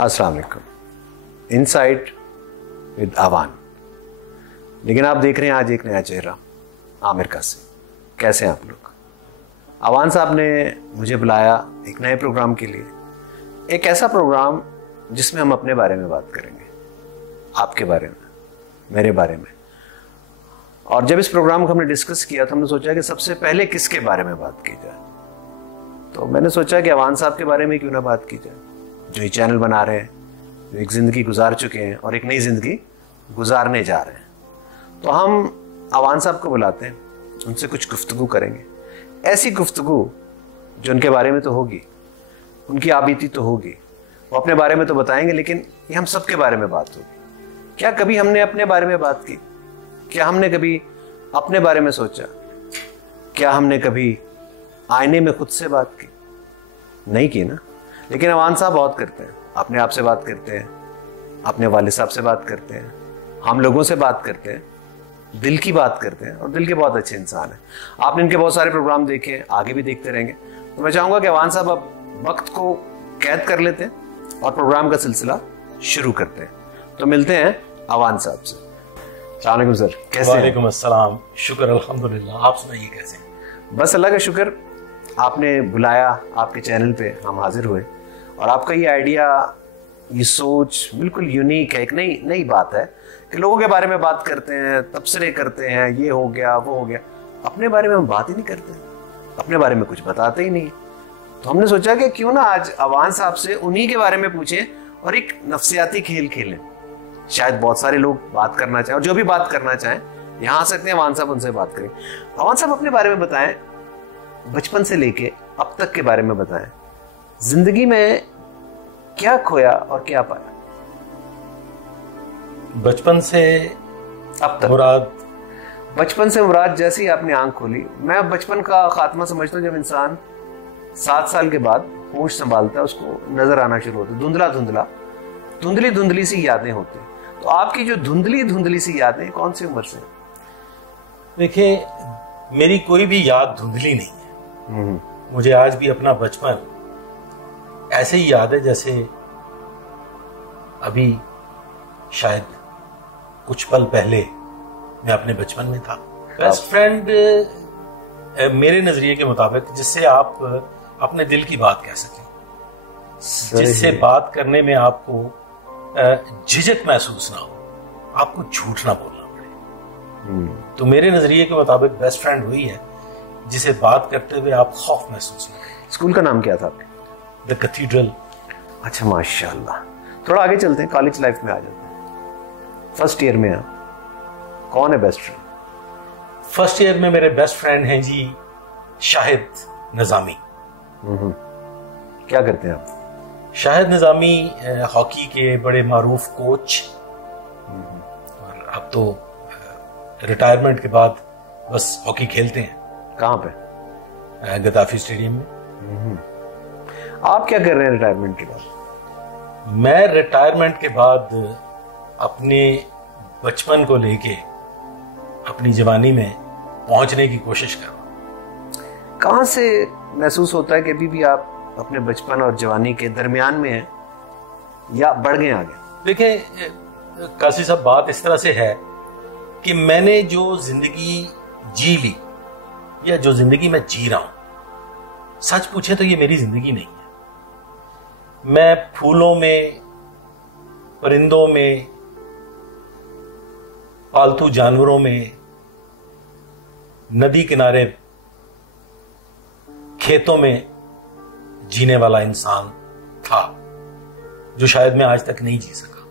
अस्सलाम वालेकुम। Insight with आवान। लेकिन आप देख रहे हैं आज एक नया चेहरा, आमिर कासिम। कैसे हैं आप लोग? आवान साहब ने मुझे बुलाया एक नए प्रोग्राम के लिए, एक ऐसा प्रोग्राम जिसमें हम अपने बारे में बात करेंगे, आपके बारे में, मेरे बारे में। और जब इस प्रोग्राम को हमने डिस्कस किया तो हमने सोचा कि सबसे पहले किसके बारे में बात की जाए। तो मैंने सोचा कि आवान साहब के बारे में क्यों ना बात की जाए, जो ये चैनल बना रहे हैं, जो एक ज़िंदगी गुजार चुके हैं और एक नई ज़िंदगी गुजारने जा रहे हैं। तो हम आवान साहब को बुलाते हैं, उनसे कुछ गुफ्तगू करेंगे, ऐसी गुफ्तगू जो उनके बारे में तो होगी, उनकी आबीती तो होगी, वो अपने बारे में तो बताएंगे, लेकिन ये हम सब के बारे में बात होगी। क्या कभी हमने अपने बारे में बात की? क्या हमने कभी अपने बारे में सोचा? क्या हमने कभी आईने में खुद से बात की? नहीं की ना। लेकिन आवान साहब बहुत करते हैं, अपने आप से बात करते हैं, अपने वालिद साहब से बात करते हैं, हम लोगों से बात करते हैं, दिल की बात करते हैं, और दिल के बहुत अच्छे इंसान हैं। आपने इनके बहुत सारे प्रोग्राम देखे हैं, आगे भी देखते रहेंगे। तो मैं चाहूँगा कि आवान साहब अब वक्त को कैद कर लेते हैं और प्रोग्राम का सिलसिला शुरू करते हैं। तो मिलते हैं आवान साहब से। अस्सलाम वालेकुम सर, कैसे हैं? वालेकुम अस्सलाम, शुक्र अल्हम्दुलिल्लाह। आप सुनाइए कैसे हैं? बस अल्लाह का शुक्र, आपने बुलाया, आपके चैनल पे हम हाजिर हुए, और आपका ये आइडिया, ये सोच बिल्कुल यूनिक है। एक नई बात है कि लोगों के बारे में बात करते हैं, तबसरे करते हैं, ये हो गया वो हो गया, अपने बारे में हम बात ही नहीं करते, अपने बारे में कुछ बताते ही नहीं। तो हमने सोचा कि क्यों ना आज आवान साहब से उन्हीं के बारे में पूछें और एक नफ्सियाती खेल खेलें। शायद बहुत सारे लोग बात करना चाहें, और जो भी बात करना चाहें यहाँ आ सकते हैं, आवान साहब उनसे बात करें। आवान साहब अपने बारे में बताएं, बचपन से लेके अब तक के बारे में बताएं, जिंदगी में क्या खोया और क्या पाया बचपन से अब तक? मुराद बचपन से मुराद जैसे ही आपने आंख खोली, मैं बचपन का खात्मा समझता हूँ जब इंसान 7 साल के बाद होश संभालता है, उसको नजर आना शुरू होता है, धुंधली धुंधली सी यादें होती। तो आपकी जो धुंधली सी यादें कौन सी उम्र से? देखिए, मेरी कोई भी याद धुंधली नहीं है। मुझे आज भी अपना बचपन ऐसे ही याद है जैसे अभी शायद कुछ पल पहले मैं अपने बचपन में था। बेस्ट फ्रेंड मेरे नजरिए के मुताबिक जिससे आप अपने दिल की बात कह सकें, जिससे बात करने में आपको झिझक महसूस ना हो, आपको झूठ ना बोलना पड़े। तो मेरे नजरिए के मुताबिक बेस्ट फ्रेंड वही है जिसे बात करते हुए आप खौफ महसूस ना करें। स्कूल का नाम क्या था आपके? The cathedral. अच्छा, माशाल्लाह। थोड़ा आगे चलते हैं, कॉलेज लाइफ में आ जाते हैं। फर्स्ट ईयर में आप, कौन है बेस्ट फ्रेंड? फर्स्ट ईयर में मेरे बेस्ट फ्रेंड हैं जी शाहिद निजामी। क्या करते हैं आप? शाहिद निजामी हॉकी के बड़े मारूफ कोच, और अब तो रिटायरमेंट के बाद बस हॉकी खेलते हैं। कहाँ पे? गद्दाफी स्टेडियम में। आप क्या कर रहे हैं रिटायरमेंट के बाद? मैं रिटायरमेंट के बाद अपने बचपन को लेके अपनी जवानी में पहुंचने की कोशिश कर रहा हूं। कहां से महसूस होता है कि अभी भी आप अपने बचपन और जवानी के दरमियान में हैं, या बढ़ गए आगे? देखिए काशी साहब, बात इस तरह से है कि मैंने जो जिंदगी जी ली, या जो जिंदगी मैं जी रहा हूं, सच पूछे तो ये मेरी जिंदगी नहीं है। मैं फूलों में, परिंदों में, पालतू जानवरों में, नदी किनारे, खेतों में जीने वाला इंसान था, जो शायद मैं आज तक नहीं जी सका।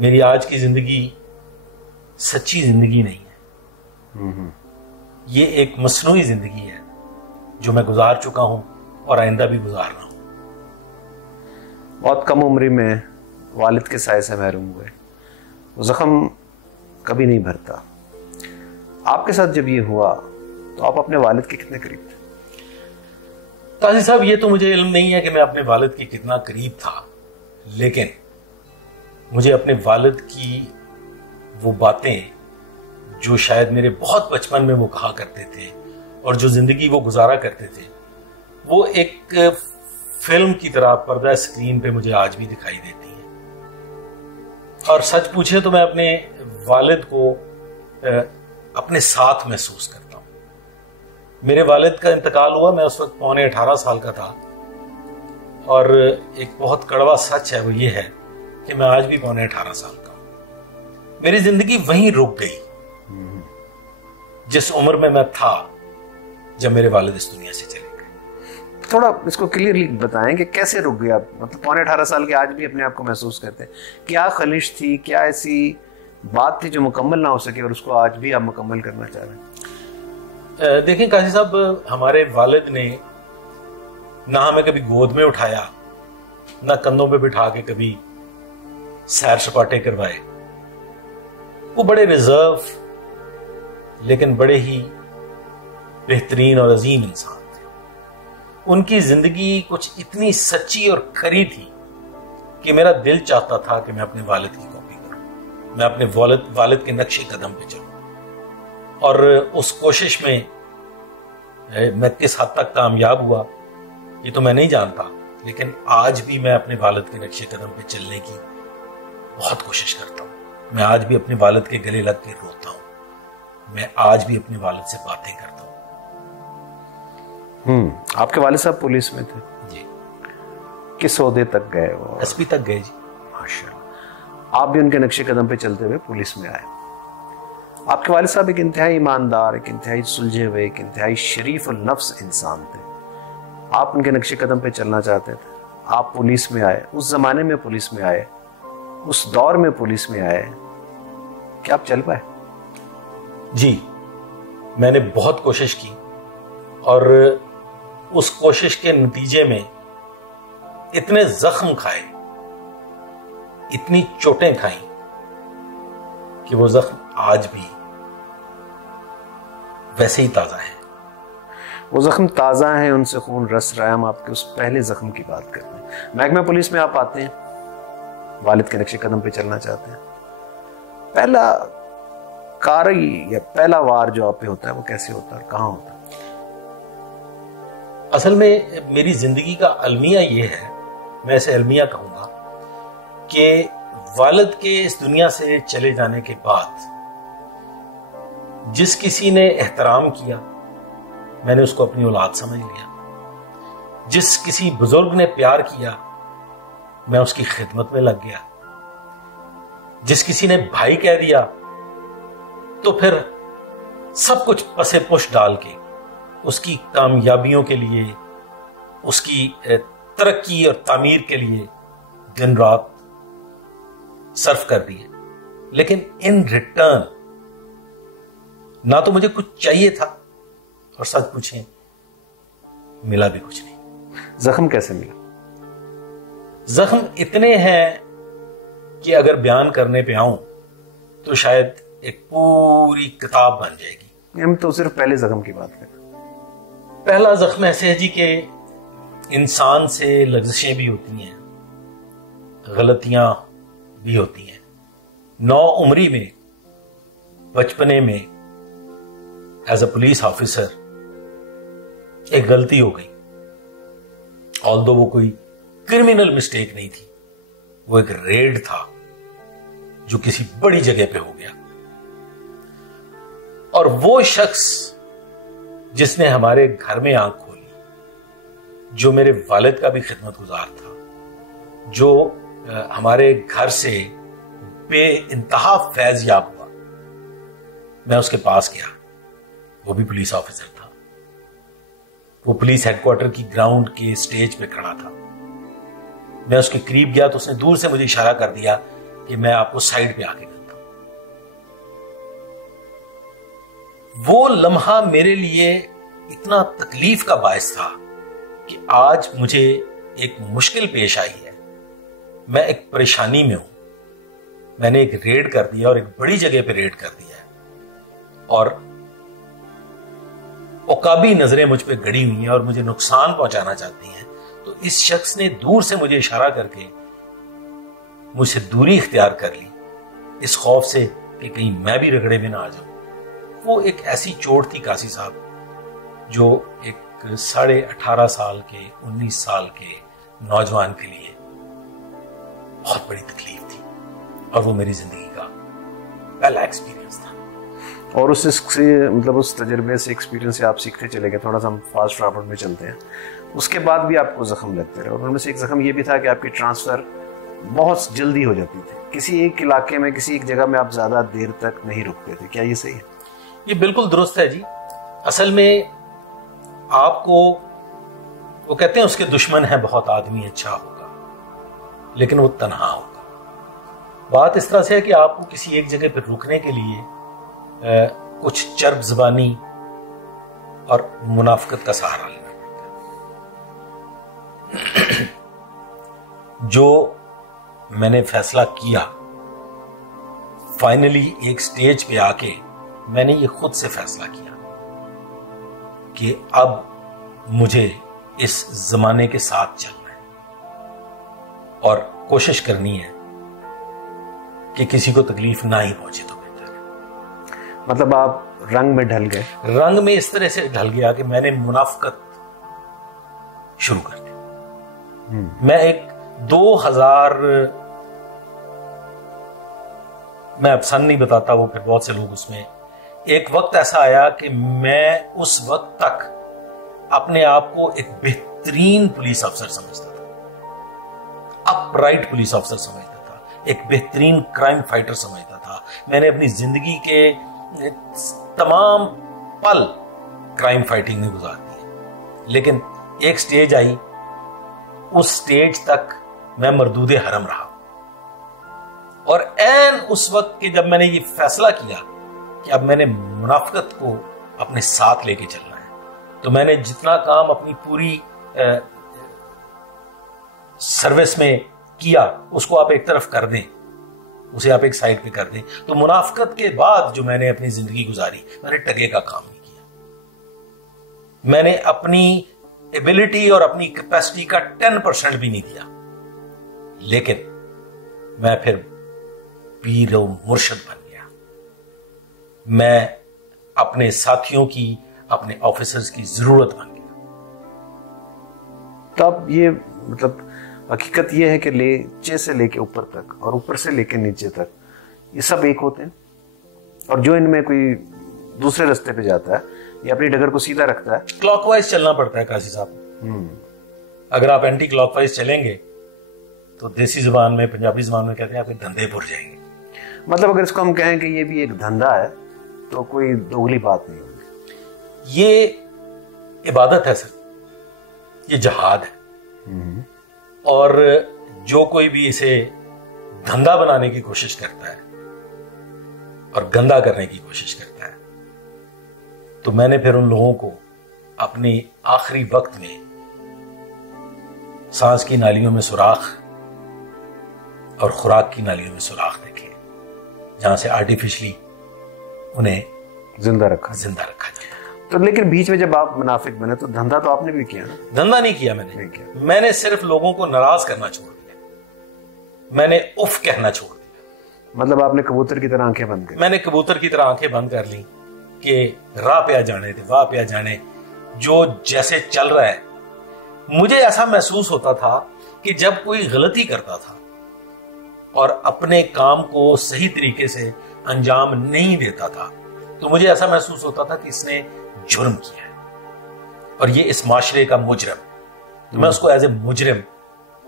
मेरी आज की जिंदगी सच्ची जिंदगी नहीं है। ये एक मसनूई जिंदगी है जो मैं गुजार चुका हूं और आइंदा भी गुजार रहा हूं। बहुत कम उम्र में वालिद के साए से महरूम हुए, वो जख्म कभी नहीं भरता। आपके साथ जब ये हुआ तो आप अपने वालिद के कितने करीब थे? ताजी साहब, ये तो मुझे इल्म नहीं है कि मैं अपने वालिद के कितना करीब था, लेकिन मुझे अपने वालिद की वो बातें जो शायद मेरे बहुत बचपन में वो कहा करते थे, और जो जिंदगी वो गुजारा करते थे, वो एक फिल्म की तरह पर्दा स्क्रीन पे मुझे आज भी दिखाई देती हैं। और सच पूछे तो मैं अपने वालिद को अपने साथ महसूस करता हूं। मेरे वालिद का इंतकाल हुआ, मैं उस वक्त पौने 18 साल का था। और एक बहुत कड़वा सच है, वो ये है कि मैं आज भी पौने 18 साल का हूं। मेरी जिंदगी वहीं रुक गई जिस उम्र में मैं था जब मेरे वालिद इस दुनिया से चले गए। थोड़ा इसको क्लियरली बताएं कि कैसे रुक गए आप? मतलब पौने 18 साल के आज भी अपने आप को महसूस करते हैं। क्या खलिश थी, क्या ऐसी बात थी जो मुकम्मल ना हो सके और उसको आज भी आप मुकम्मल करना चाह रहे हैं? देखें काजी साहब, हमारे वालिद ने ना हमें कभी गोद में उठाया, ना कंधों पे बिठा के कभी सैर सपाटे करवाए। वो बड़े रिजर्व लेकिन बड़े ही बेहतरीन और अजीम इंसान थे। उनकी जिंदगी कुछ इतनी सच्ची और खरी थी कि मेरा दिल चाहता था कि मैं अपने वालिद की कॉपी करूं, मैं अपने वालिद के नक्शे कदम पे चलूं। और उस कोशिश में मैं किस हद तक कामयाब हुआ ये तो मैं नहीं जानता, लेकिन आज भी मैं अपने वालिद के नक्शे कदम पे चलने की बहुत कोशिश करता हूं। मैं आज भी अपने वालिद के गले लग के रोता हूं। मैं आज भी अपने वालिद से बातें करता हूं। आपके वालिद साहब पुलिस में थे जी। किस ओहदे तक गए वो? एसपी तक गए जी। माशाल्लाह। आप भी उनके नक्शे कदम पे चलते हुए पुलिस में आए। आपके वालिद साहब एक इंतहाई ईमानदार, एक इंतहाई सुलझे हुए, एक इंतहाई शरीफ और नफ्स इंसान थे। आप उनके नक्शे कदम पे चलना चाहते थे। आप पुलिस में आए, उस जमाने में पुलिस में आए, उस दौर में पुलिस में आए। क्या आप चल पाए? जी, मैंने बहुत कोशिश की और उस कोशिश के नतीजे में इतने जख्म खाए, इतनी चोटें खाई कि वो जख्म आज भी वैसे ही ताजा है। वो जख्म ताज़ा है, उनसे खून रस रहा है। हम आपके उस पहले जख्म की बात करते हैं। महकमा पुलिस में आप आते हैं, वालिद के नक्शे कदम पे चलना चाहते हैं। पहला कार्य या पहला वार जो आप पे होता है वो कैसे होता है, कहाँ होता है? असल में मेरी जिंदगी का अलमिया ये है, मैं इसे अलमिया कहूंगा, कि वालिद के इस दुनिया से चले जाने के बाद जिस किसी ने एहतराम किया मैंने उसको अपनी औलाद समझ लिया। जिस किसी बुजुर्ग ने प्यार किया मैं उसकी खिदमत में लग गया। जिस किसी ने भाई कह दिया तो फिर सब कुछ पसे पुश डाल के उसकी कामयाबियों के लिए, उसकी तरक्की और तामीर के लिए दिन रात सर्फ कर दिए। लेकिन इन रिटर्न ना तो मुझे कुछ चाहिए था और सच पूछें मिला भी कुछ नहीं। जख्म कैसे मिला? जख्म इतने हैं कि अगर बयान करने पे आऊं तो शायद एक पूरी किताब बन जाएगी। हम तो सिर्फ पहले जख्म की बात करें। पहला जख्म ऐसे है जी कि इंसान से लग्जिशें भी होती हैं, गलतियां भी होती हैं। 9 उम्री में, बचपने में एज अ पुलिस ऑफिसर एक गलती हो गई। ऑल्दो वो कोई क्रिमिनल मिस्टेक नहीं थी, वो एक रेड था जो किसी बड़ी जगह पे हो गया। और वो शख्स जिसने हमारे घर में आंख खोली, जो मेरे वालिद का भी खिदमतगुजार था, जो हमारे घर से बेइंतहा फैज याब हुआ, मैं उसके पास गया। वो भी पुलिस ऑफिसर था। वो पुलिस हेडक्वार्टर की ग्राउंड के स्टेज पे खड़ा था। मैं उसके करीब गया तो उसने दूर से मुझे इशारा कर दिया कि मैं आपको साइड पे आके करता हूं। वो लम्हा मेरे लिए इतना तकलीफ का बायस था कि आज मुझे एक मुश्किल पेश आई है। मैं एक परेशानी में हूं। मैंने एक रेड कर दिया और एक बड़ी जगह पे रेड कर दिया है और औकाबी नजरें मुझ पे गड़ी हुई हैं और मुझे नुकसान पहुंचाना चाहती हैं। तो इस शख्स ने दूर से मुझे इशारा करके मुझसे दूरी इख्तियार कर ली, इस खौफ से कि कहीं मैं भी रगड़े में ना आ जाऊं। वो एक ऐसी चोट थी कासी साहब, जो एक 18.5 साल के, 19 साल के नौजवान के लिए बहुत बड़ी तकलीफ थी, और वो मेरी जिंदगी का पहला एक्सपीरियंस था। और उस मतलब उस तजर्बे से, एक्सपीरियंस से आप सीखते चले गए। थोड़ा सा हम फास्ट फॉरवर्ड में चलते हैं। उसके बाद भी आपको जख्म लगते रहे, और उनमें से एक जख्म ये भी था कि आपकी ट्रांसफ़र बहुत जल्दी हो जाती थी। किसी एक इलाके में, किसी एक जगह में आप ज़्यादा देर तक नहीं रुकते थे। क्या ये सही है? ये बिल्कुल दुरुस्त है जी। असल में आपको, वो कहते हैं उसके दुश्मन है बहुत आदमी अच्छा होगा, लेकिन वो तन्हा होगा। बात इस तरह से है कि आपको किसी एक जगह पर रुकने के लिए कुछ चर्ब ज़बानी और मुनाफिकत का सहारा लेना पड़ता है। जो मैंने फैसला किया, फाइनली एक स्टेज पे आके मैंने ये खुद से फैसला किया कि अब मुझे इस जमाने के साथ चलना है और कोशिश करनी है कि किसी को तकलीफ ना ही पहुंचे तो बेहतर है। मतलब आप रंग में ढल गए? रंग में इस तरह से ढल गया कि मैंने मुनाफिकत शुरू कर दी। मैं एक 2000, मैं अब सन नहीं बताता, वो फिर बहुत से लोग उसमें, एक वक्त ऐसा आया कि मैं उस वक्त तक अपने आप को एक बेहतरीन पुलिस अफसर समझता था, अपराइट पुलिस अफसर समझता था, एक बेहतरीन क्राइम फाइटर समझता था। मैंने अपनी जिंदगी के तमाम पल क्राइम फाइटिंग में गुजार दिए, लेकिन एक स्टेज आई, उस स्टेज तक मैं मरदूदे हरम रहा। और ऐन उस वक्त के जब मैंने ये फैसला किया कि अब मैंने मुनाफिकत को अपने साथ लेके चलना है, तो मैंने जितना काम अपनी पूरी सर्विस में किया उसको आप एक तरफ कर दें, उसे आप एक साइड पे कर दें। तो मुनाफिकत के बाद जो मैंने अपनी जिंदगी गुजारी, मैंने टके का काम नहीं किया। मैंने अपनी एबिलिटी और अपनी कैपेसिटी का 10% भी नहीं दिया, लेकिन मैं फिर पीर और मुर्शद बन गया। मैं अपने साथियों की, अपने ऑफिसर्स की जरूरत बन गया। तब ये मतलब हकीकत ये है कि नीचे से लेके ऊपर तक और ऊपर से लेके नीचे तक ये सब एक होते हैं, और जो इनमें कोई दूसरे रास्ते पे जाता है ये अपनी डगर को सीधा रखता है। क्लॉकवाइज चलना पड़ता है काशी साहब। अगर आप एंटी क्लॉकवाइज चलेंगे तो देसी जुबान में, पंजाबी जुबान में कहते हैं आपके धंधे पुर जाएंगे। मतलब अगर इसको हम कहें कि ये भी एक धंधा है तो कोई दोगली बात नहीं होगी। ये इबादत है सर, ये जहाद है, और जो कोई भी इसे धंधा बनाने की कोशिश करता है और गंदा करने की कोशिश करता है, तो मैंने फिर उन लोगों को अपनी आखिरी वक्त में सांस की नालियों में सुराख और खुराक की नालियों में सुराख देखे, जहां से आर्टिफिशियली उन्हें जिंदा रखा जाता। तो लेकिन बीच में जब आप मुनाफिक बने तो धंधा तो आपने भी किया ना? धंधा नहीं किया मैंने सिर्फ लोगों को नाराज करना छोड़ दिया, मैंने उफ कहना छोड़ दिया। मतलब आपने कबूतर की तरह आंखें बंद कर? मैंने कबूतर की तरह आंखें बंद कर ली कि राह पे आ जाने थे, वाह पे आ जाने, जो जैसे चल रहा है। मुझे ऐसा महसूस होता था कि जब कोई गलती करता था और अपने काम को सही तरीके से अंजाम नहीं देता था, तो मुझे ऐसा महसूस होता था कि इसने जुर्म किया है और ये इस माशरे का मुजरिम। तो मैं उसको एज ए मुजरिम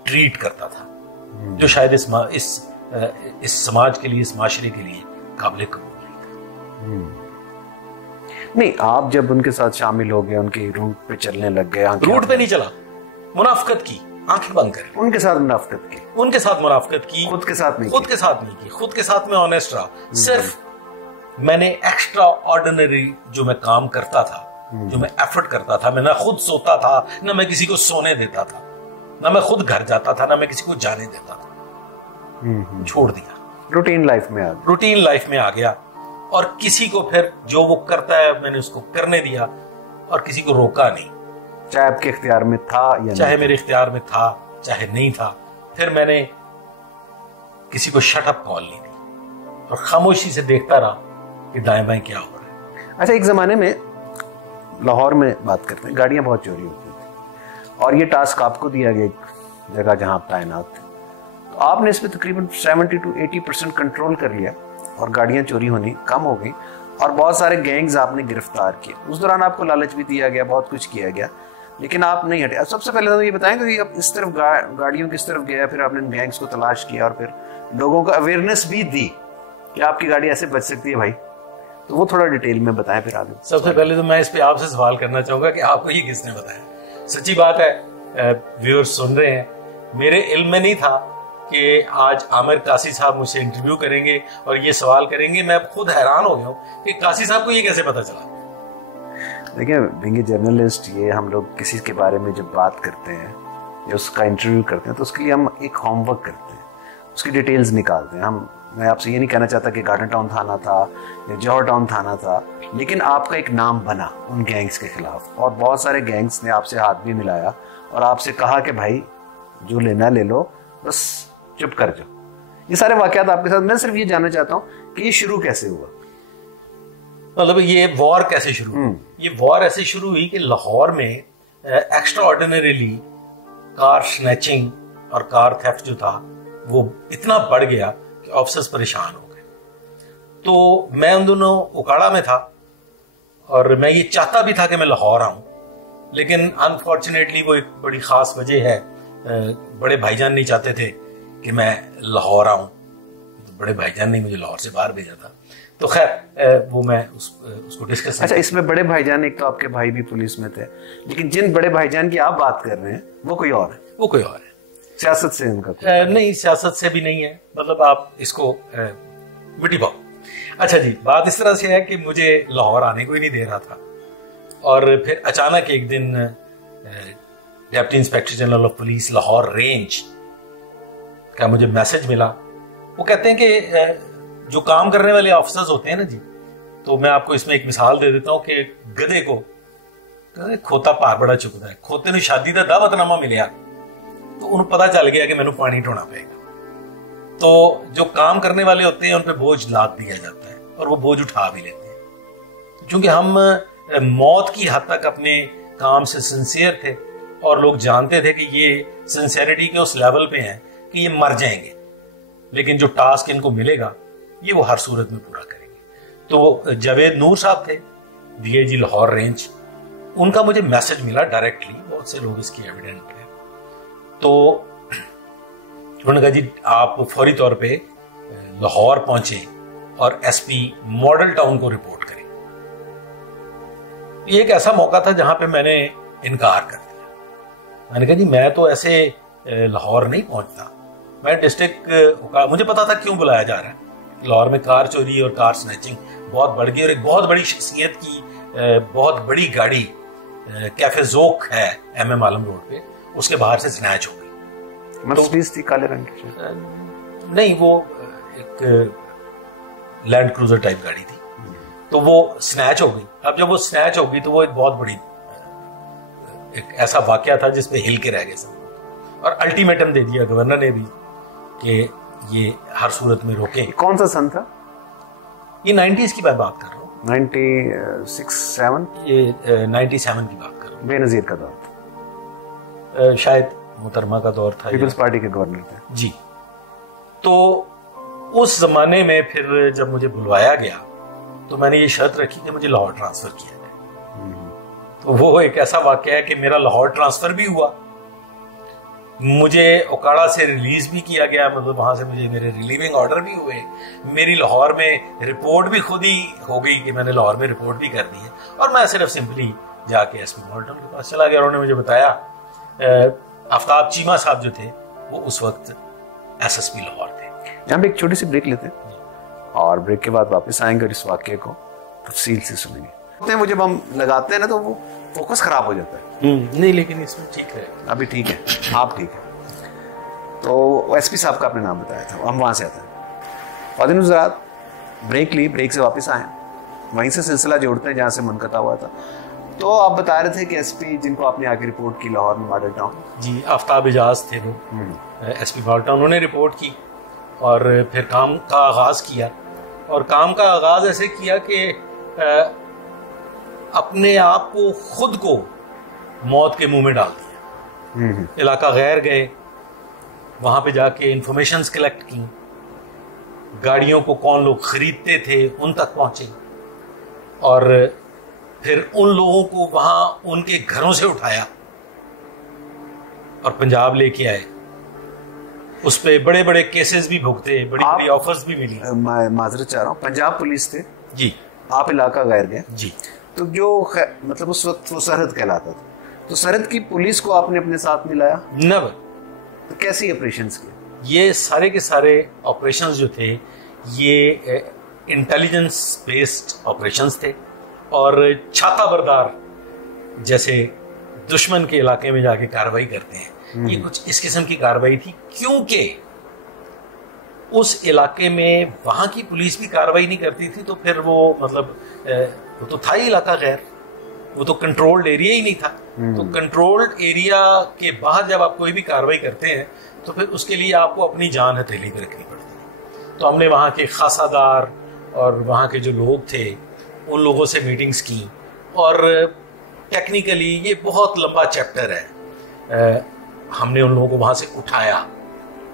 ट्रीट करता था, जो शायद इस समाज के लिए, इस माशरे के लिए काबिल कबूल नहीं था। नहीं, आप जब उनके साथ शामिल हो गए, उनके रूट पे चलने लग गए। रूट पे नहीं चला, मुनाफिकत की, आंखें बंद करें। उनके साथ मुनाफिकत की, उनके साथ मुनाफिकत की, खुद के साथ नहीं, खुद के साथ नहीं की। खुद के साथ में ऑनेस्ट रहा। सिर्फ मैंने एक्स्ट्रा ऑर्डिनरी जो मैं काम करता था, जो मैं एफर्ट करता था, मैं ना खुद सोता था, ना मैं किसी को सोने देता था, ना मैं खुद घर जाता था, ना मैं किसी को जाने देता था। छोड़ दिया, रूटीन लाइफ में आ गया। रूटीन लाइफ में आ गया, और किसी को फिर जो वो करता है मैंने उसको करने दिया, और किसी को रोका नहीं, चाहे आपके इख्तियार में था या चाहे मेरे इख्तियार में था, चाहे नहीं था। फिर मैंने किसी को शट अप कॉल नहीं दी और खामोशी से देखता रहा कि दाएं बाएं क्या हो रहा है। अच्छा, एक जमाने में लाहौर में बात करते हैं, गाड़ियां बहुत चोरी होती थी और ये टास्क आपको दिया गया जगह जहां आप तैनात थे। तो आपने इस पर तकरीबन 70 to 80% कंट्रोल कर लिया और गाड़ियां चोरी होनी कम हो गई और बहुत सारे गैंग्स आपने गिरफ्तार किए। उस दौरान आपको लालच भी दिया गया, बहुत कुछ किया गया, लेकिन आप नहीं हटे। अब सबसे पहले तो ये बताएंगे कि अब इस तरफ गाड़ियों की तरफ गया, फिर आपने गैंग्स को तलाश किया और फिर लोगों को अवेयरनेस भी दी कि आपकी गाड़ी ऐसे बच सकती है भाई, तो वो थोड़ा डिटेल में बताएं फिर आगे। सबसे पहले तो मैं इस पे आपसे सवाल करना चाहूंगा कि आपको ये किसने बताया? सच्ची बात है, व्यूअर्स सुन रहे हैं, मेरे इल्म में नहीं था कि आज आमिर कासी साहब मुझसे इंटरव्यू करेंगे और ये सवाल करेंगे। मैं खुद हैरान हो गया हूँ कि कासी साहब को ये कैसे पता चला। देखिए बीइंग ए जर्नलिस्ट, ये हम लोग किसी के बारे में जब बात करते हैं या उसका इंटरव्यू करते हैं तो उसके लिए हम एक होमवर्क करते हैं, उसकी डिटेल्स निकालते हैं। मैं आपसे ये नहीं कहना चाहता कि गार्डन टाउन थाना था या जौहर टाउन थाना था, लेकिन आपका एक नाम बना उन गैंग्स के खिलाफ और बहुत सारे गैंग्स ने आपसे हाथ भी मिलाया और आपसे कहा कि भाई जो लेना ले लो, बस चुप कर जाओ। ये सारे वाकयात आपके साथ। मैं सिर्फ ये जानना चाहता हूँ कि ये शुरू कैसे हुआ, मतलब ये वॉर कैसे शुरू हुई? ये वॉर ऐसे शुरू हुई कि लाहौर में एक्स्ट्रा ऑर्डिनरीली कार स्नैचिंग और कार थेफ्ट जो था वो इतना बढ़ गया कि ऑफिसर्स परेशान हो गए। तो मैं उन दोनों उकाड़ा में था और मैं ये चाहता भी था कि मैं लाहौर आऊं, लेकिन अनफॉर्चुनेटली वो एक बड़ी खास वजह है, बड़े भाईजान नहीं चाहते थे कि मैं लाहौर आऊं, तो बड़े भाईजान ने मुझे लाहौर से बाहर भेजा था। तो खैर वो मैं उसको डिस्कस। अच्छा, इसमें बड़े भाईजान, एक तो आपके भाई भी पुलिस में थे, लेकिन जिन बड़े भाईजान की आप बात कर रहे हैं वो कोई और है? वो कोई और है। सियासत से उनका नहीं, सियासत से भी नहीं है, मतलब आप इसको मिटी पाओ। अच्छा जी, बात इस तरह से है कि मुझे लाहौर आने को ही नहीं दे रहा था और फिर अचानक एक दिन deputy inspector general of police Lahore range का मुझे मैसेज मिला। वो कहते हैं कि जो काम करने वाले ऑफिसर्स होते हैं ना जी, तो मैं आपको इसमें एक मिसाल दे देता हूं कि गधे को खोता भार बड़ा चुकता है, खोते ने शादी का दावतनामा मिलिया तो उन्हें पता चल गया कि मैंने पानी ढोना पड़ेगा। तो जो काम करने वाले होते हैं उन पे बोझ लाद दिया जाता है और वो बोझ उठा भी लेते हैं, क्योंकि हम मौत की हद तक अपने काम से सिंसियर थे और लोग जानते थे कि ये सिंसियरिटी के उस लेवल पे हैं कि ये मर जाएंगे, लेकिन जो टास्क इनको मिलेगा ये वो हर सूरत में पूरा करेंगे। तो जावेद नूर साहब थे, डीआईजी लाहौर रेंज, उनका मुझे मैसेज मिला डायरेक्टली, बहुत से लोग इसकी एविडेंट है। तो उन्होंने कहा जी आप फौरी तौर पे लाहौर पहुंचे और एसपी मॉडल टाउन को रिपोर्ट करें। ये एक ऐसा मौका था जहां पे मैंने इनकार कर दिया। मैंने कहा जी मैं तो ऐसे लाहौर नहीं पहुंचता, मैं डिस्ट्रिक्ट, मुझे पता था क्यों बुलाया जा रहा है। लाहौर में कार चोरी और कार स्नैचिंग बहुत बढ़ गई और एक बहुत बड़ी शख्सियत की बहुत बड़ी गाड़ी कैफे जोक है MM आलम रोड पे, उसके बाहर से स्नैच हो गई। मर्सिडीज थी काले रंग की? नहीं, वो एक लैंड क्रूजर टाइप गाड़ी थी, तो वो स्नैच हो गई। अब जब वो स्नैच हो गई तो वो एक बहुत बड़ी एक ऐसा वाकया था जिसपे हिल के रह गए सब और अल्टीमेटम दे दिया गवर्नर ने भी कि ये हर सूरत में रोके। कौन सा सन था ये? 90s की बात कर रहा हूँ, 96-7, ये 97 की बात कर रहा हूँ। बेनजीर का दौर था, शायद मुहतरमा का दौर था, पीपल्स पार्टी के गवर्नर थे जी। तो उस जमाने में फिर जब मुझे बुलवाया गया तो मैंने ये शर्त रखी कि मुझे लाहौर ट्रांसफर किया जाए। तो वो एक ऐसा वाकया है कि मेरा लाहौर ट्रांसफर भी हुआ, मुझे ओकाड़ा से रिलीज भी किया गया, मतलब वहां से मुझे मेरे रिलीविंग ऑर्डर भी हुए, मेरी लाहौर में रिपोर्ट भी खुद ही हो गई कि मैंने लाहौर में रिपोर्ट भी कर दी है और मैं सिर्फ सिंपली जाके एसपी मॉडल टाउन के पास चला गया। उन्होंने मुझे बताया, आफ्ताब चीमा साहब जो थे वो उस वक्त SSP लाहौर थे। यहाँ पे एक छोटी सी ब्रेक लेते हैं और ब्रेक के बाद वापस आएंगे और इस वाक्य को तफसील से सुनेंगे। वो जब हम लगाते हैं ना तो वो फोकस खराब हो जाता है। नहीं, लेकिन इसमें ठीक है, अभी ठीक है, आप ठीक है। तो एसपी साहब का आपने नाम बताया था, हम वहाँ से आते हैं। ख्वातीन हज़रात, ब्रेक ली, ब्रेक से वापस आए, वहीं से सिलसिला जोड़ते हैं जहाँ से मुनक़ता हुआ था। तो आप बता रहे थे कि एसपी जिनको आपने आगे रिपोर्ट की लाहौर में मॉडल टाउन, जी आफ्ताब एजाज थे वो, एसपी मॉडल टाउन, उन्होंने रिपोर्ट की और फिर काम का आगाज़ किया। और काम का आगाज़ ऐसे किया कि अपने आप को खुद को मौत के मुंह में डाल दिया। इलाका गैर गए वहां पे जाके इंफॉर्मेशंस कलेक्ट की, गाड़ियों को कौन लोग खरीदते थे उन तक पहुंचे, और फिर उन लोगों को वहां उनके घरों से उठाया और पंजाब लेके आए। उस पे बड़े बड़े केसेस भी भुगते, बड़ी बड़ी ऑफर्स भी मिली। माजरत चाह रहा हूँ, पंजाब पुलिस थे जी, आप इलाका गैर गए जी, तो जो मतलब उस वक्त वो सरहद कहलाता था, तो सरहद की पुलिस को आपने अपने साथ मिलाया? नेवर। तो कैसी ऑपरेशंस किए? ये सारे के सारे ऑपरेशंस जो थे ये इंटेलिजेंस बेस्ड ऑपरेशंस थे, और छाता बरदार जैसे दुश्मन के इलाके में जाके कार्रवाई करते हैं, ये कुछ इस किस्म की कार्रवाई थी। क्योंकि उस इलाके में वहां की पुलिस भी कार्रवाई नहीं करती थी, तो फिर वो मतलब वो तो था ही इलाका गैर, वो तो कंट्रोल्ड एरिया ही नहीं था। तो कंट्रोल्ड एरिया के बाहर जब आप कोई भी कार्रवाई करते हैं तो फिर उसके लिए आपको अपनी जान हथेली पे रखनी पड़ती है। तो हमने वहाँ के खासादार और वहाँ के जो लोग थे उन लोगों से मीटिंग्स की, और टेक्निकली ये बहुत लंबा चैप्टर है। हमने उन लोगों को वहाँ से उठाया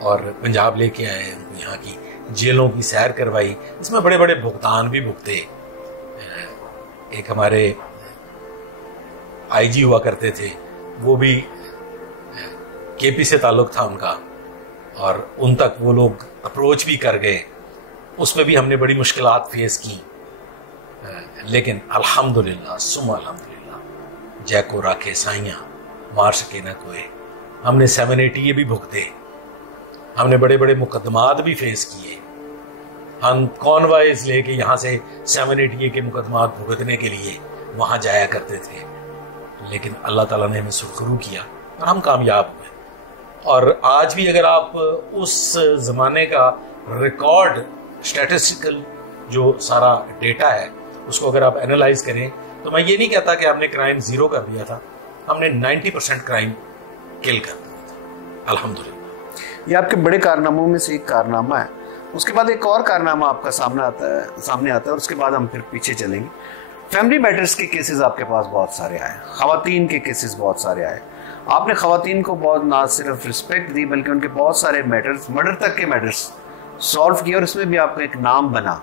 और पंजाब लेके आए, उनको यहाँ की जेलों की सैर करवाई, इसमें बड़े बड़े भुगतान भी भुगते। एक हमारे आईजी हुआ करते थे, वो भी केपी से ताल्लुक था उनका, और उन तक वो लोग अप्रोच भी कर गए, उस पर भी हमने बड़ी मुश्किलात फेस की। लेकिन अल्हम्दुलिल्लाह सुम्मा अल्हम्दुलिल्लाह, जय को राखे साइयां मार सके ना कोई, हमने 780 भी भुगते, हमने बड़े बड़े मुकदमात भी फेस किए। हम कॉन्वाइज लेके यहाँ से 780 के मुकदमात भुगतने के लिए वहाँ जाया करते थे, लेकिन अल्लाह ताला ने हमें सुरखरू किया और हम कामयाब हुए। और आज भी अगर आप उस ज़माने का रिकॉर्ड स्टैटिस्टिकल जो सारा डेटा है उसको अगर आप एनालाइज करें, तो मैं ये नहीं कहता कि आपने क्राइम जीरो कर दिया था, हमने 90% क्राइम किल कर दिया था अल्हम्दुलिल्लाह। ये आपके बड़े कारनामों में से एक कारनामा है। उसके बाद एक और कारनामा आपका सामने आता है और उसके बाद हम फिर पीछे चलेंगे। फैमिली मैटर्स के केसेस आपके पास बहुत सारे आए, खवातीन के केसेस बहुत सारे आए। आपने खवातीन को बहुत ना सिर्फ रिस्पेक्ट दी बल्कि उनके बहुत सारे मैटर्स, मर्डर तक के मैटर्स सॉल्व किए, और इसमें भी आपका एक नाम बना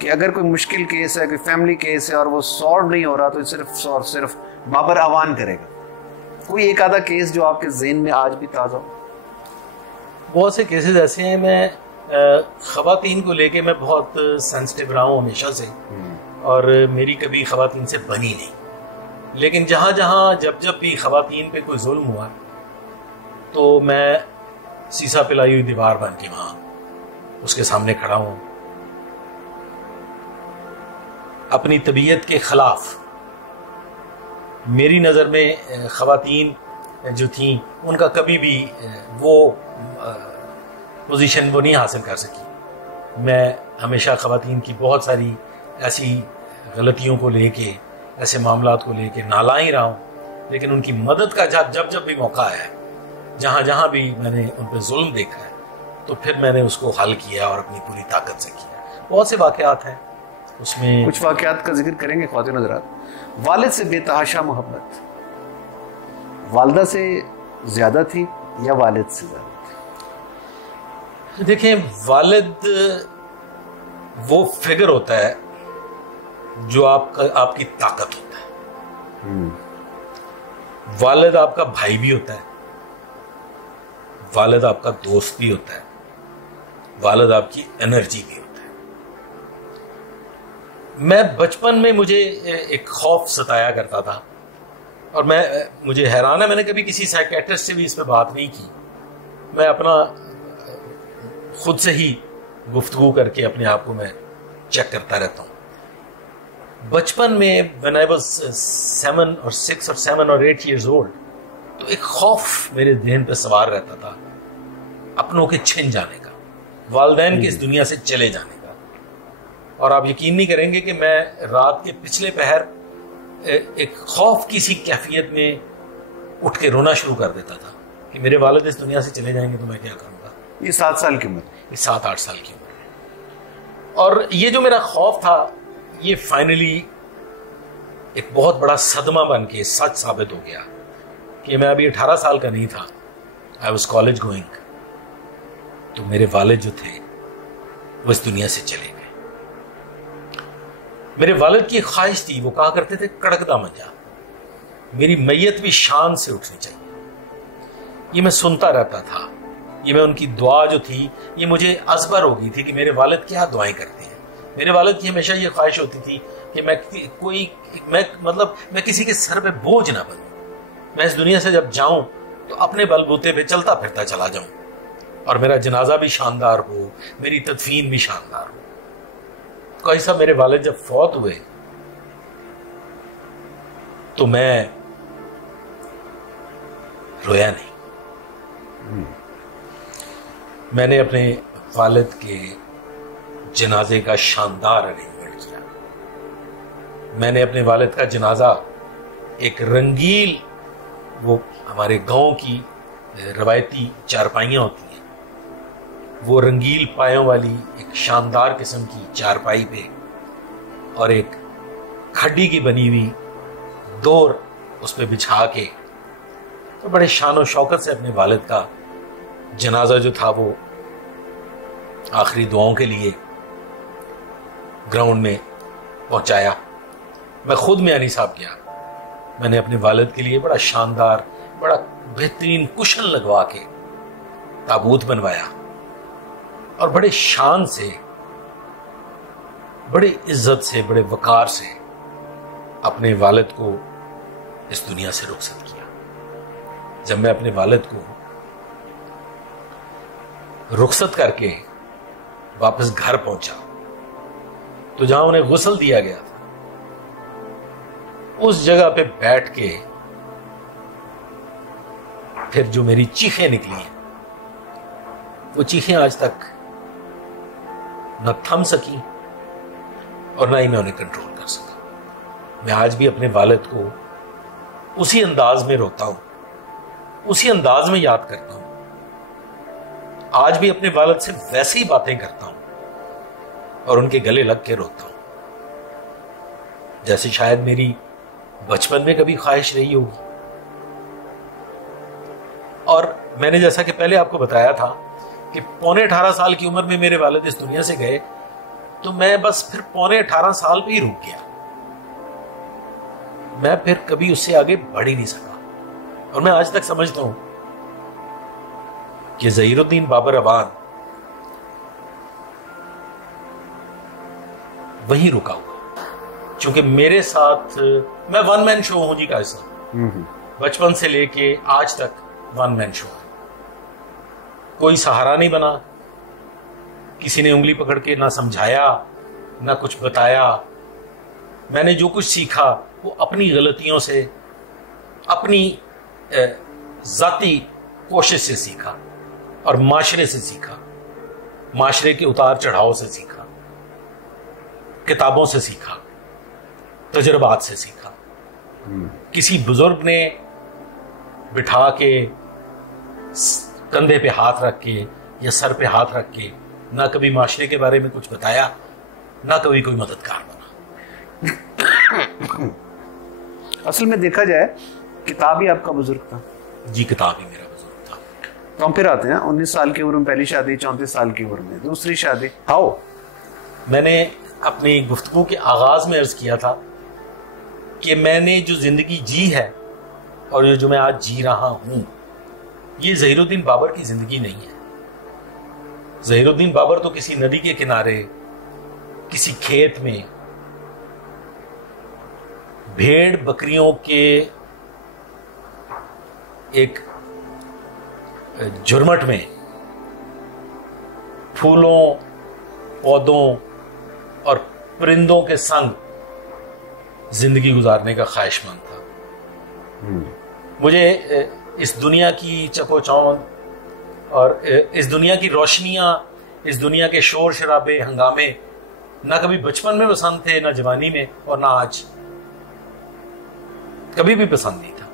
कि अगर कोई मुश्किल केस है, कोई फैमिली केस है और वो सॉल्व नहीं हो रहा तो सिर्फ और सिर्फ बाबर अवान करेगा। कोई एक आधा केस जो आपके ज़हन में आज भी ताज़ा हो? बहुत से केसेस ऐसे हैं। मैं खवातीन को लेके मैं बहुत सेंसिटिव रहा हूँ हमेशा से, और मेरी कभी खवातीन से बनी नहीं। लेकिन जहाँ जहाँ जब भी खवातीन पे कोई जुल्म हुआ तो मैं सीसा पिलाई हुई दीवार बन के वहाँ उसके सामने खड़ा हूँ। अपनी तबीयत के खिलाफ मेरी नज़र में खवातीन जो थी उनका कभी भी वो पोजीशन वो नहीं हासिल कर सकी। मैं हमेशा खवातीन की बहुत सारी ऐसी गलतियों को लेके, ऐसे मामलात को लेके नाला ही रहा हूँ, लेकिन उनकी मदद का जब भी मौका आया, जहाँ जहाँ भी मैंने उन पर जुल्म देखा है, तो फिर मैंने उसको हल किया और अपनी पूरी ताकत से किया। बहुत से वाक़यात हैं, उसमें कुछ वाक़यात का जिक्र करेंगे ख्वातीन हज़रात। वालिद से बेतहाशा मोहब्बत वालिदा से ज़्यादा थी या वालिद से ज़्यादा थी? देखें, वालिद वो फिगर होता है जो आपकी ताकत होता है। वालिद आपका भाई भी होता है, वालिद आपका दोस्त भी होता है, वालिद आपकी एनर्जी भी होता है। मैं बचपन में मुझे एक खौफ सताया करता था, और मुझे हैरान है मैंने कभी किसी साइकियाट्रिस्ट से भी इस पे बात नहीं की। मैं अपना खुद से ही गुफ्तगू करके अपने आप को मैं चेक करता रहता हूँ। बचपन में when I was 7 or 6 or 7 or 8 years old, तो एक खौफ मेरे ज़हन पे सवार रहता था अपनों के छिन जाने का, वालिदैन के इस दुनिया से चले जाने का। और आप यकीन नहीं करेंगे कि मैं रात के पिछले पहर एक खौफ की सी कैफियत में उठ के रोना शुरू कर देता था कि मेरे वालिद इस दुनिया से चले जाएंगे तो मैं क्या करूँगा। ये 7 साल की उम्र, ये 7-8 साल की उम्र। और ये जो मेरा खौफ था ये फाइनली एक बहुत बड़ा सदमा बन के सच साबित हो गया कि मैं अभी 18 साल का नहीं था। आई वॉज कॉलेज गोइंग, तो मेरे वालिद जो थे वो इस दुनिया से चले गए। मेरे वालिद की ख्वाहिश थी, वो कहा करते थे कड़कदा मंजा, मेरी मैयत भी शान से उठनी चाहिए। ये मैं सुनता रहता था, ये मैं उनकी दुआ जो थी ये मुझे अजबर हो गई थी कि मेरे वालिद क्या दुआएं करते हैं। मेरे वालिद की हमेशा ये ख्वाहिश होती थी कि मैं किसी के सर पे बोझ ना बनूं। मैं इस दुनिया से जब जाऊं तो अपने बलबूते पे चलता फिरता चला जाऊं और मेरा जनाजा भी शानदार हो, मेरी तदफीन भी शानदार हो। कोई साहब मेरे वालिद जब फौत हुए तो मैं रोया नहीं। मैंने अपने वालिद के जनाजे का शानदार अरेंजमेंट किया। मैंने अपने वालिद का जनाजा एक रंगील, वो हमारे गांव की रवायती चारपाइयां होती हैं, वो रंगील पायों वाली एक शानदार किस्म की चारपाई पे और एक खड्डी की बनी हुई डोर उस पर बिछा के तो बड़े शान और शौकत से अपने वालिद का जनाजा जो था वो आखिरी दुआओं के लिए ग्राउंड में पहुंचाया। मैं खुद में साहब गया। मैंने अपने वालिद के लिए बड़ा शानदार, बड़ा बेहतरीन कुशन लगवा के ताबूत बनवाया और बड़े शान से, बड़े इज्जत से, बड़े वकार से अपने वालिद को इस दुनिया से रुखसत किया। जब मैं अपने वालिद को रुखसत करके वापस घर पहुंचा तो जहां उन्हें गुस्ल दिया गया था उस जगह पे बैठ के फिर जो मेरी चीखें निकली हैं वो चीखें आज तक न थम सकी और ना ही मैं उन्हें कंट्रोल कर सका। मैं आज भी अपने वालिद को उसी अंदाज में रोता हूं, उसी अंदाज में याद करता हूं। आज भी अपने वालिद से वैसे ही बातें करता हूं और उनके गले लग के रोता हूं जैसे शायद मेरी बचपन में कभी ख्वाहिश रही होगी। और मैंने जैसा कि पहले आपको बताया था कि 18.5 साल की उम्र में मेरे वालिद इस दुनिया से गए तो मैं बस फिर 18.5 साल पे ही रुक गया। मैं फिर कभी उससे आगे बढ़ ही नहीं सका। और मैं आज तक समझता हूं कि ज़हीरुद्दीन बाबर अवान वहीं रुका हुआ, क्योंकि मेरे साथ मैं वन मैन शो हूं जी का हिस्सा। बचपन से लेके आज तक वन मैन शो। कोई सहारा नहीं बना, किसी ने उंगली पकड़ के ना समझाया ना कुछ बताया। मैंने जो कुछ सीखा वो अपनी गलतियों से, अपनी जाती कोशिश से सीखा और माशरे से सीखा, माशरे के उतार चढ़ाव से सीखा, किताबों से सीखा, तजुर्बात से सीखा। किसी बुजुर्ग ने बिठा के कंधे पे हाथ रख के या सर पे हाथ रख के ना कभी माशरे के बारे में कुछ बताया, ना कभी कोई मददगार बना। असल में देखा जाए किताब ही आपका बुजुर्ग था जी, किताब ही मेरा बुजुर्ग था। तो हम फिर आते हैं 19 साल की उम्र में पहली शादी, 34 साल की उम्र में दूसरी शादी। हाउ? मैंने अपनी गुफ्तगू के आगाज में अर्ज किया था कि मैंने जो जिंदगी जी है और जो मैं आज जी रहा हूं ये ज़हीरुद्दीन बाबर की जिंदगी नहीं है। ज़हीरुद्दीन बाबर तो किसी नदी के किनारे, किसी खेत में भेड़ बकरियों के एक झुरमट में फूलों, पौधों और परिंदों के संग जिंदगी गुजारने का ख्वाहिशमंद था। मुझे इस दुनिया की चकोचौंध और इस दुनिया की रोशनियां, इस दुनिया के शोर शराबे, हंगामे ना कभी बचपन में पसंद थे, ना जवानी में, और ना आज कभी भी पसंद नहीं था।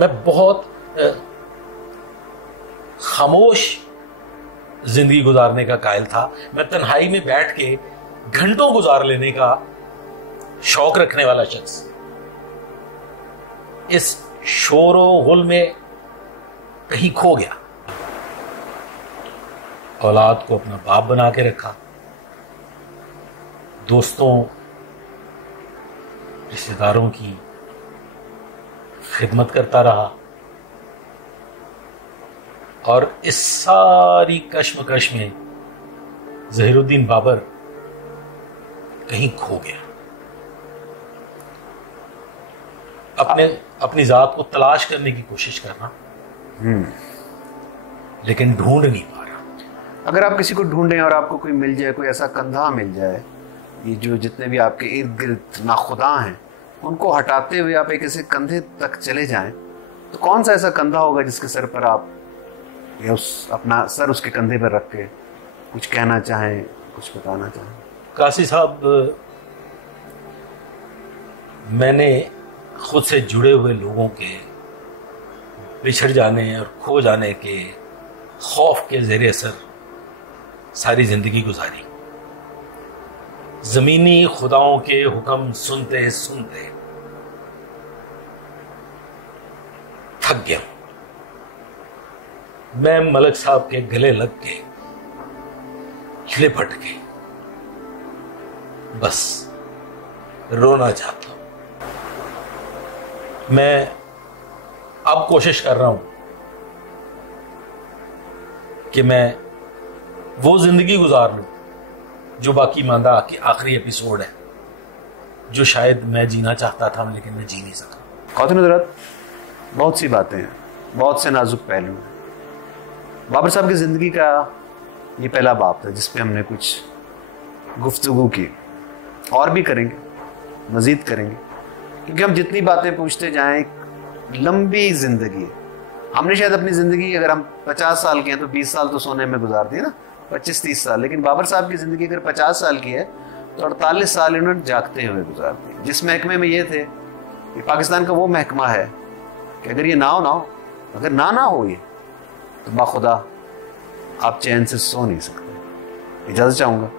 मैं बहुत खामोश जिंदगी गुजारने का कायल था। मैं तन्हाई में बैठ के घंटों गुजार लेने का शौक रखने वाला शख्स इस शोरो गुल में कहीं खो गया। औलाद को अपना बाप बना के रखा, दोस्तों रिश्तेदारों की खिदमत करता रहा और इस सारी कश्मकश में ज़हीरुद्दीन बाबर कहीं खो गया। अपनी जात को तलाश करने की कोशिश करना, लेकिन ढूंढ नहीं पा रहा। अगर आप किसी को ढूंढें और आपको कोई मिल जाए, कोई ऐसा कंधा मिल जाए, ये जो जितने भी आपके इर्द गिर्द नाखुदा हैं उनको हटाते हुए आप एक ऐसे कंधे तक चले जाएं, तो कौन सा ऐसा कंधा होगा जिसके सर पर आप या अपना सर उसके कंधे पर रख के कुछ कहना चाहें, कुछ बताना चाहें? काशी साहब, मैंने खुद से जुड़े हुए लोगों के बिछड़ जाने और खो जाने के खौफ के ज़ेरे असर सारी जिंदगी गुजारी। जमीनी खुदाओं के हुक्म सुनते सुनते थक गया। मैं मलक साहब के गले लग के लिपट के बस रोना चाहता हूं। मैं अब कोशिश कर रहा हूं कि मैं वो जिंदगी गुजार लूं जो बाकी मांदा कि आखिरी एपिसोड है, जो शायद मैं जीना चाहता था लेकिन मैं जी नहीं सका। ख़वातीन हज़रात, बहुत सी बातें हैं, बहुत से नाजुक पहलू हैं। बाबर साहब की ज़िंदगी का ये पहला बाब था जिस पे हमने कुछ गुफ्तगू की, और भी करेंगे, मज़ीद करेंगे, क्योंकि हम जितनी बातें पूछते जाएं, एक लंबी ज़िंदगी है। हमने शायद अपनी ज़िंदगी, अगर हम 50 साल के हैं तो 20 साल तो सोने में गुजार दिए ना, 25-30 साल। लेकिन बाबर साहब की ज़िंदगी अगर 50 साल की है तो 48 साल इन्होंने जागते हुए गुजार दिए। जिस महकमे में ये थे, ये पाकिस्तान का वो महकमा है कि अगर ये ना हो, अगर ना हो ये, तो बाखुदा आप चैन से सो नहीं सकते। इजाज़त चाहूँगा।